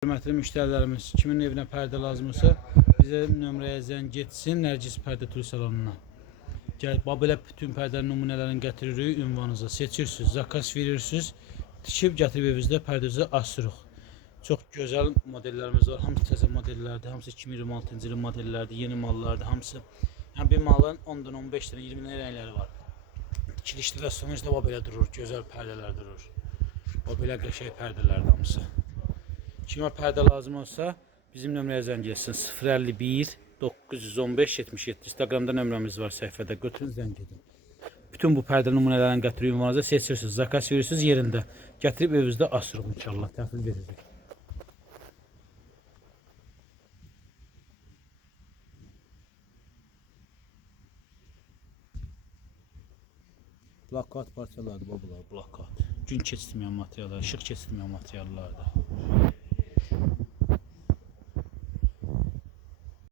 Hörmətli müştərilərimiz, kimin evinə pərdə lazımsa bizə nömrəyə zəng etsin, Nərgiz Pərdə Tur Salonuna. Gəlib, belə bütün pərdə nümunələrini gətiririk, ünvanınıza seçirsiniz, zakaz verirsiniz, tikib gətirib evinizdə pərdənizi asırıq. Çox gözəl modellərimiz var, hamısı təzə modellərdir, hamısı 2026-cı ilin modellərdir, yeni mallardır, hamısı. Yəni bir malın 10-dan 15-dən 20-dən rəngləri var. Tikilişdə də sonuçta belə durur, gözəl pərdələr durur. O belə qəşəng pərdələrdir hamısı. Kimə pərdə lazım olsa bizim nömrəyə zəng etsin 051 915 77. Instagramda nömrəmiz var səhifədə. Götürün zəng edin. Bütün bu pərdə nümunələrini gətirib ünvanınıza seçirsiniz, zakaz verirsiniz yerində. Gətirib evinizdə asırıq inşallah, təhvil veririk. Plakat parçalardır bunlar, plakat. Gün keçirməyən materiallar, işıq keçirməyən materiallardır.